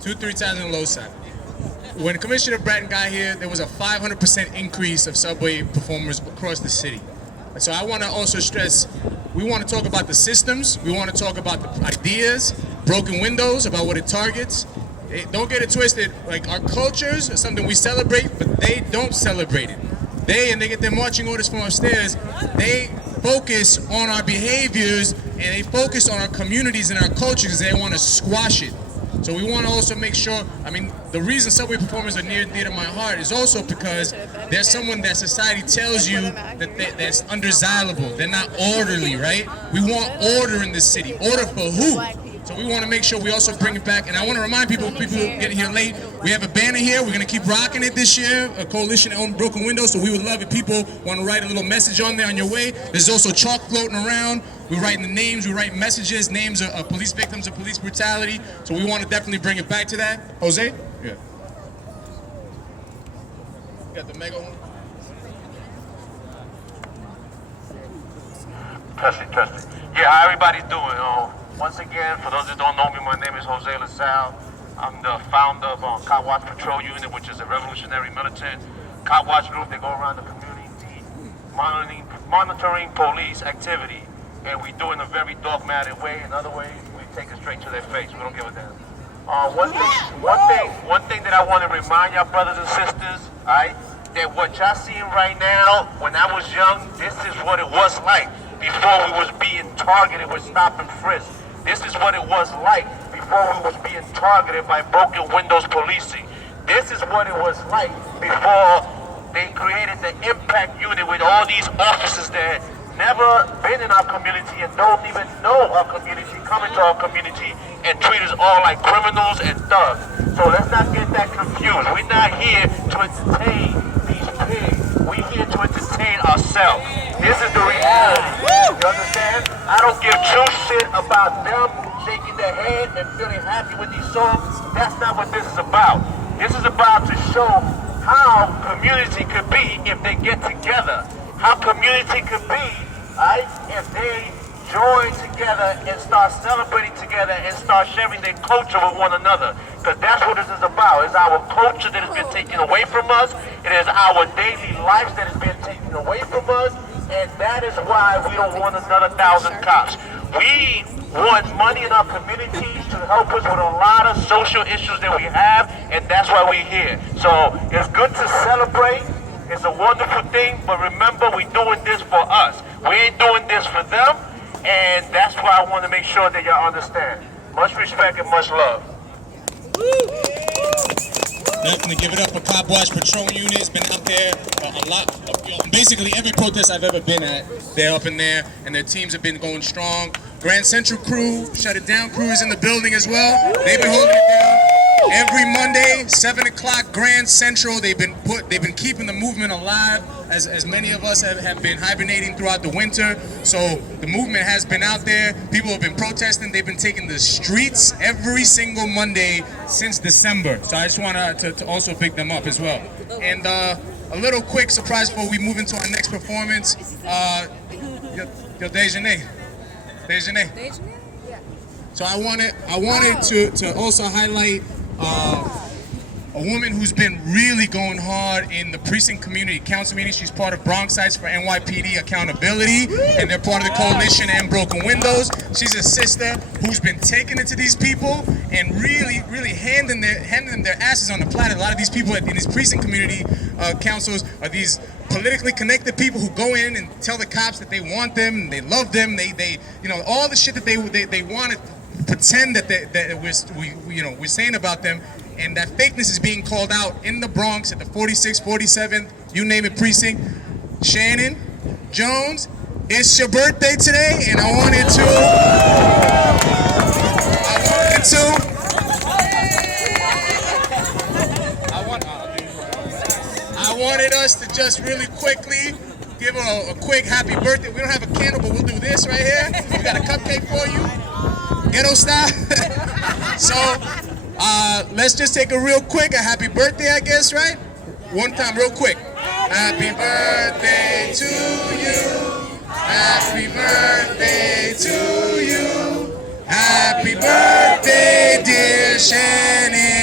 3 times on the low side. When Commissioner Bratton got here, there was a 500% increase of subway performers across the city. And so I want to also stress, we want to talk about the systems, we want to talk about the ideas, broken windows, about what it targets. Don't get it twisted, like our cultures are something we celebrate, but they don't celebrate it. And they get their marching orders from upstairs, they focus on our behaviors and they focus on our communities and our cultures. They want to squash it. So we want to also make sure, I mean, the reason subway performers are near and dear to my heart is also because there's someone that society tells you that's undesirable. They're not orderly, right? We want order in this city. Order for who? So we want to make sure we also bring it back. And I want to remind people getting here late, we have a banner here. We're going to keep rocking it this year, a coalition on broken windows. So we would love if people want to write a little message on there on your way. There's also chalk floating around. We're writing the names, we write messages, names of police victims of police brutality. So we want to definitely bring it back to that. Jose? Yeah. You got the mega one? Testing. Yeah, how everybody's doing? Once again, for those that don't know me, my name is Jose LaSalle. I'm the founder of Cop Watch Patrol Unit, which is a revolutionary militant cop watch group that go around the community monitoring police activity. And we do it in a very dogmatic way. In other ways, we take it straight to their face. We don't give a damn. One thing that I want to remind y'all brothers and sisters, alright, that what y'all seeing right now, when I was young, this is what it was like before we was being targeted with stop and frisk. This is what it was like before we was being targeted by broken windows policing. This is what it was like before they created the impact unit with all these officers that never been in our community and don't even know our community, come into our community and treat us all like criminals and thugs. So let's not get that confused. We're not here to entertain these pigs. We're here to entertain ourselves. This is the reality. You understand? I don't give two shit about them shaking their head and feeling happy with these songs. That's not what this is about. This is about to show how community could be if they get together. How community could be, right, if they join together and start celebrating together and start sharing their culture with one another. Because that's what this is about. It's our culture that has been taken away from us. It is our daily life that has been taken away from us. And that is why we don't want another 1,000 cops. We want money in our communities to help us with a lot of social issues that we have, and that's why we're here. So it's good to celebrate. It's a wonderful thing, but remember, we're doing this for us. We ain't doing this for them, and that's why I want to make sure that y'all understand. Much respect and much love. Definitely give it up for Cop Watch Patrol Unit. It's been out there a lot. Basically every protest I've ever been at, they're up in there, and their teams have been going strong. Grand Central crew, Shut It Down crew is in the building as well. They've been holding it down. Every Monday, 7 o'clock, Grand Central. They've been keeping the movement alive, as many of us have been hibernating throughout the winter. So the movement has been out there. People have been protesting. They've been taking the streets every single Monday since December. So I just want to also pick them up as well. And a little quick surprise before we move into our next performance. Yo, Dejanay. So I wanted to also highlight a woman who's been really going hard in the precinct community council meeting. She's part of Bronxites for NYPD Accountability, and they're part of the coalition and Broken Windows. She's a sister who's been taking it to these people and really handing them their asses on the platter. A lot of these people in these precinct community councils are these politically connected people who go in and tell the cops that they want them, and they love them, they all the shit that they want to pretend that we're saying about them, and that fakeness is being called out in the Bronx at the 46th, 47th, you name it, precinct. Shannon Jones, it's your birthday today, and I wanted us to just really quickly give her a quick happy birthday. We don't have a candle, but we'll do this right here. We got a cupcake for you, ghetto style. So let's just take a real quick a happy birthday, I guess, right? One time, real quick. Happy birthday to you. Happy birthday to you. Happy birthday, dear Shannon.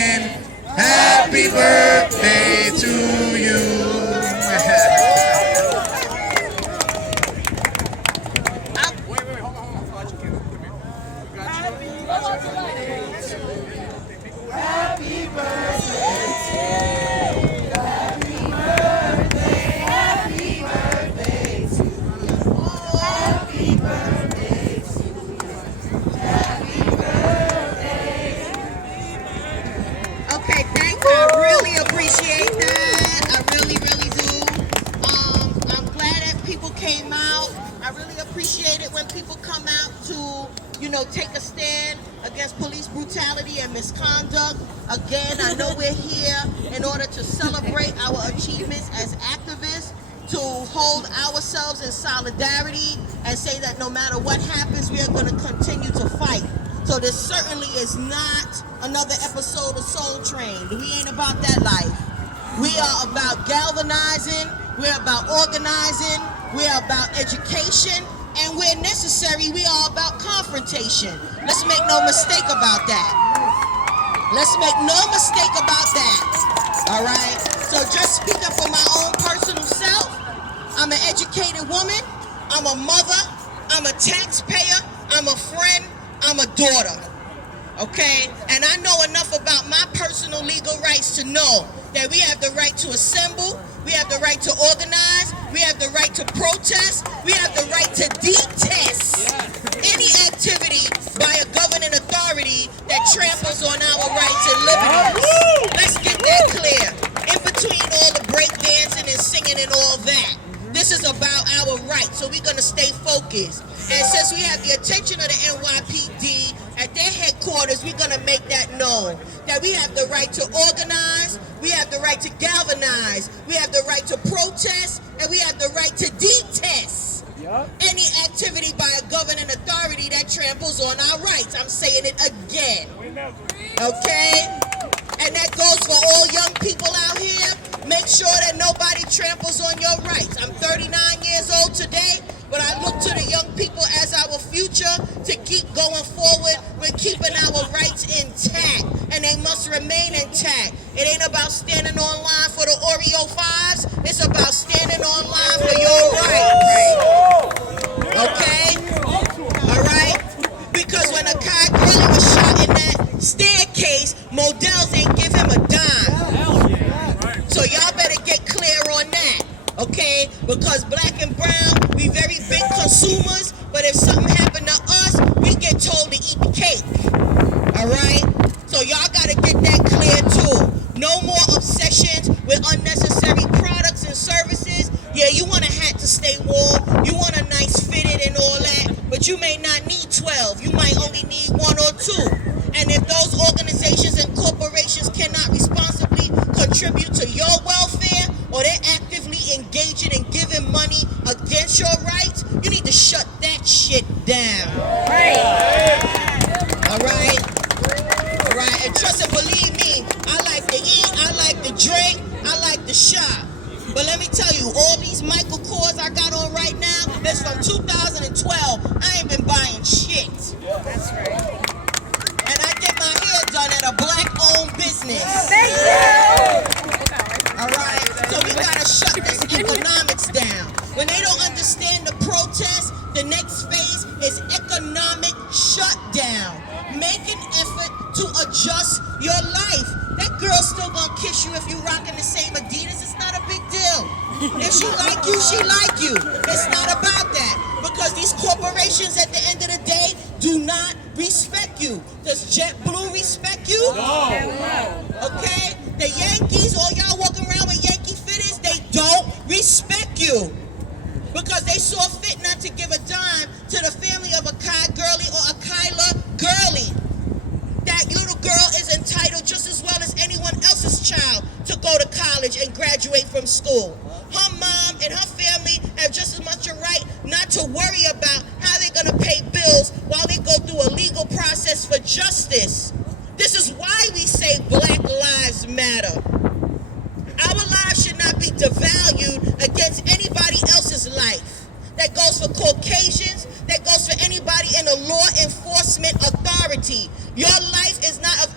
take a stand against police brutality and misconduct. Again, I know we're here in order to celebrate our achievements as activists, to hold ourselves in solidarity and say that no matter what happens, we are going to continue to fight. So this certainly is not another episode of Soul Train. We ain't about that life. We are about galvanizing, we're about organizing, we're about education, and where necessary, we are about confrontation. Let's make no mistake about that. Let's make no mistake about that. All right? So just speaking for my own personal self, I'm an educated woman, I'm a mother, I'm a taxpayer, I'm a friend, I'm a daughter. Okay? And I know enough about my personal legal rights to know that we have the right to assemble, we have the right to organize, we have the right to protest, we have the right to detest any activity by a governing authority that tramples on our rights and liberties. Let's get that clear. In between all the breakdancing and singing and all that, this is about our rights, so we're going to stay focused. And since we have the attention of the NYPD at their headquarters, we're going to make that known. That we have the right to organize, we have the right to galvanize, we have the right to protest, and we have the right to detest any activity by a governing authority that tramples on our rights. I'm saying it again. Okay? And that goes for all young people out here. Make sure that nobody tramples on your rights. I'm 39 years old today, but I look to the young people as our future to keep going forward with keeping our rights intact, and they must remain intact. It ain't about standing on line for the Oreo 5s. It's about standing on line for your rights. Okay? All right? Because when a Kai Gurley was shot in that staircase, Models ain't give him a dime. So y'all better get clear on that, okay? Because black and brown, we very big consumers, but if something happened to us, we get told to eat the cake, all right? So y'all gotta get that clear too. No more obsessions with unnecessary products and services. Yeah, you want a hat to stay warm, you want a nice fitted and all that, but you may not need 12, you might only need 1 or 2. And if those organizations and corporations cannot responsibly contribute to your welfare, or they're actively engaging and giving money against your rights, you need to shut that shit down. Right. All right? All right, and trust and believe me, I like to eat, I like to drink, I like to shop. But let me tell you, all these Michael Kors I got on right now, that's from 2012. I ain't been buying shit. That's right. And I get my hair done at a black-owned business. Thank you! All right, so we gotta shut this economics down. When they don't understand the protest, the next phase is economic shutdown. Make an effort to adjust your life. That girl's still gonna kiss you if you rocking the same Adidas. It's not a big deal. If she like you, she like you. It's not about that. Because these corporations at the end of the day do not respect you. Does JetBlue respect you? No. Okay? The Yankees, all y'all walking around with Yankee fitteds, they don't respect you. Because they saw fit not to give a dime to the family of a Kai Gurley or a Kyla Gurley. That little girl is entitled just as well as anyone else's child to go to college and graduate from school. Her mom and her family have just as much a right not to worry about how they're going to pay bills while they go through a legal process for justice. This is why we say Black Lives Matter. Our lives should not be devalued against anybody else's life. That goes for Caucasians, that goes for anybody in a law enforcement authority. Your life is not of